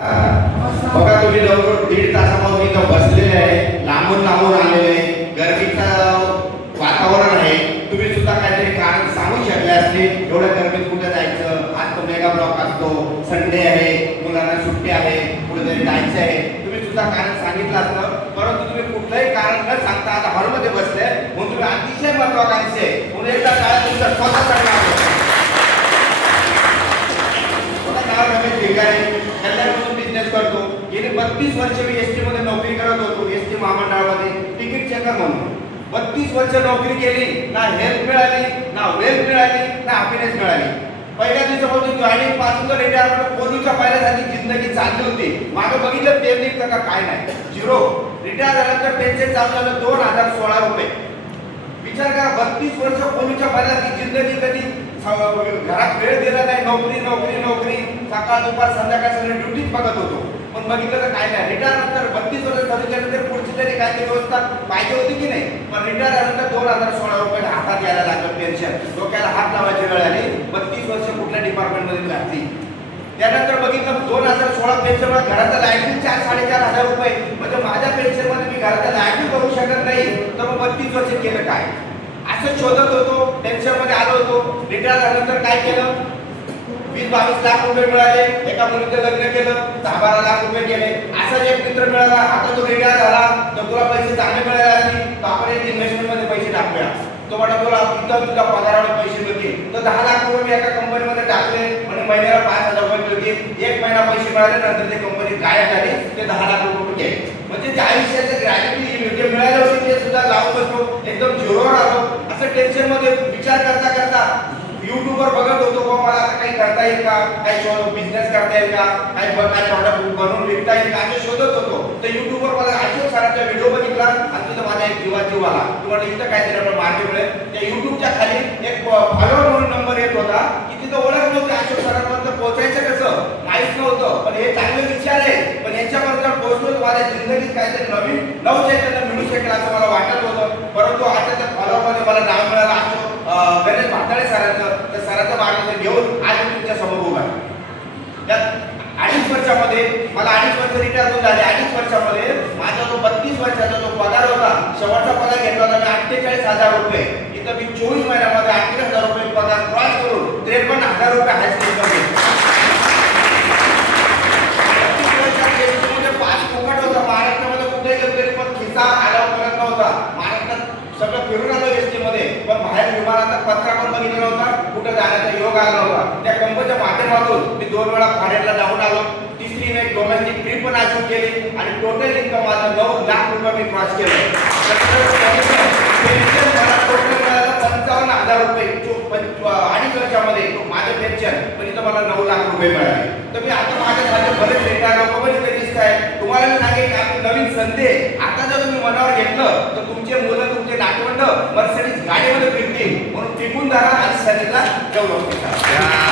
बघा तुम्ही जवळजवळ 1.5 तासापासून इथं बसलेले आहे, लांबून आलेले, गरमीचं वातावरण आहे. तुम्ही सुद्धा काहीतरी कारण सांगू शकले असते. एवढ्या गरमीत कुठे जायचं, आज तो मेगा ब्लॉक असतो, संडे आहे, मुलांना सुट्टी आहे, कुठेतरी जायचं आहे. तुम्ही सुद्धा कारण सांगितलं असतं, परंतु तुम्ही कुठलंही कारण न सांगता आता हॉलमध्ये बसले म्हणून तुम्ही अतिशय महत्वाकांक्षी आहे म्हणून एकदा काळात तुमचं स्वतःसाठी नाव रमेश भिकारे, कल्याणमधून बिझनेस करतो. गेली 32 वर्ष मी एसटी मध्ये नोकरी करत होतो. एसटी महामंडळामध्ये तिकीट चेकर म्हणून 32 वर्ष नोकरी केली. ना हेल्थ मिळाली, ना वेल्थ मिळाली, ना हॅपीनेस मिळाली. पहिल्या दिवसापासून जॉईनिंग पासून तर रिटायरमेंट कोलूच्या पहिल्यासाठी जिंदगी चालली होती. मागे बघितलं ते निघतं का काय नाही, झिरो. रिटायर झाल्यानंतर पेन्शन चालू झालं 2016 रुपये. विचार करा, 32 वर्ष कोलूच्या पहिल्यासाठी जिंदगी कधी घरात वेळ दिला नाही. नोकरी नोकरी नोकरी, सकाळ दुपार संध्याकाळ सगळी ड्युटीच बघत होतो. पण बघितलं तर काय नाही. रिटायर नंतर 32 वर्ष सर्व्हिसनंतर पुढची तरी काय व्यवस्था पाहिजे होती की नाही. पण रिटायर झाल्यानंतर 2016 रुपये हातात यायला लागलं पेन्शन. डोक्याला हात लावायची वेळ आली. 32 वर्ष कुठल्या डिपार्टमेंटमध्ये घातली. त्यानंतर बघितलं 2016 पेन्शन घराचं लाईट बिल 4-4.5 हजार रुपये. म्हणजे माझ्या पेन्शन मध्ये मी घराचं लाईट बिल भरू शकत नाही, तर मग 32 वर्ष केलं काय असं शोधत होतो. टेन्शन मध्ये आलो होतो. रिटायर झाल्यानंतर काय केलं, 20-22 लाख रुपये मिळाले. एका मुलीचं लग्न केलं, 10-12 लाख रुपये गेले. असाच एक मित्र मिळाला, आता तो रिटायर झाला, तर तुला पैसे चांगले मिळाले असतील तर आपण एक इन्व्हेस्टमेंट मध्ये पैसे टाकूया. तो म्हणा तुला इथं तुझ्या पगारावर पैसे मिळतील. तर 10 लाख रुपये मी एका कंपनीमध्ये टाकले, म्हणजे महिन्याला 5,000 रुपये मिळतील. एक महिना पैसे मिळाले, नंतर ते कंपनी गायब झाली. ते 10 लाख रुपये गेले. म्हणजे जे आयुष्याचे ग्रॅज्युटी जे मिळाले होते ते सुद्धा लावून बसलो, एकदम झिरोवर आलो. असं टेन्शन मध्ये विचार करता करता युट्यूबवर बघत होतो, मला आता काही करता येईल का, काही बिझनेस करता येईल का, काही प्रॉडक्ट बनवून विकता येईल का, असं शोधत होतो. तर युट्यूबवर मला अशोक सरांचा व्हिडिओ बघितला आणि तिथं माझा एक जीव आला. तुम्हाला इथं काहीतरी आपला मार्ग मिळेल. त्या युट्यूबच्या खाली एक फॉलोअर म्हणून नंबर येत होता की तिथं ओळख नव्हती. अशोक सरांपर्यंत पोहोचायचं कसं माहीत नव्हतं. पण हे चांगले विचार आहे, पण यांच्यापर्यंत पोहोचलो माझ्या जिंदगीत काहीतरी नवीन नवचैतन्य मिळू शकेल असं मला वाटत होतं. परंतु आता त्या फॉलोअरमध्ये मला नाव मिळालं अशोक गणेश भाताळे सरांचं. तर सरांचं मार्गदर्शन घेऊन आज मी तुमच्या समोर उभा आहे. त्यात 2.5 वर्षामध्ये मला 2.5 वर्ष रिटायर होऊन झाले. 2.5 वर्षामध्ये माझा जो 32 वर्षाचा जो पगार होता, शेवटचा पगार घेतला होता मी 48,000 रुपये. इथं मी 24 महिन्यामध्ये 38,000 रुपये पगार क्रॉस करून 53,000 रुपये हाय स्कूलमध्ये. 32 वर्षात पाच फुकट होता. महाराष्ट्रामध्ये कुठे गेलो तरी पण खिस्सा आला करत नव्हता. महाराष्ट्रात सगळं फिरून आलो एसटी मध्ये, पण बाहेर विमानाचा पत्रा पण बघितला नव्हता, कुठे जाण्याचा योग आला नव्हता. त्या कंपनीच्या माध्यमातून मी 2 वेळा फॉरेनला जाऊन आलो. तिसरी मी डोमेस्टिक ट्रिप पण अचीव केली आणि टोटल इन्कम माझा 9 लाख रुपये मी क्रॉस केलं. पेन्शन मला टोटल मिळालं 55,000 रुपये 2.5 वर्षामध्ये माझं पेन्शन. पण इथं मला 9 लाख रुपये मिळाले. तर मी आता माझ्यासाठी बरेच रिटायर लोक पण इथे दिसत आहे. तुम्हाला मी सांगेन की आपली नवीन संधी आहे. आता जर तुम्ही मनावर घेतलं तर तुमचे मुलं तुमचे नातवंड मर्सिडीज गाडीमध्ये फिरतील. म्हणून टिकून धरा आणि संधीला डेव्हलप करा.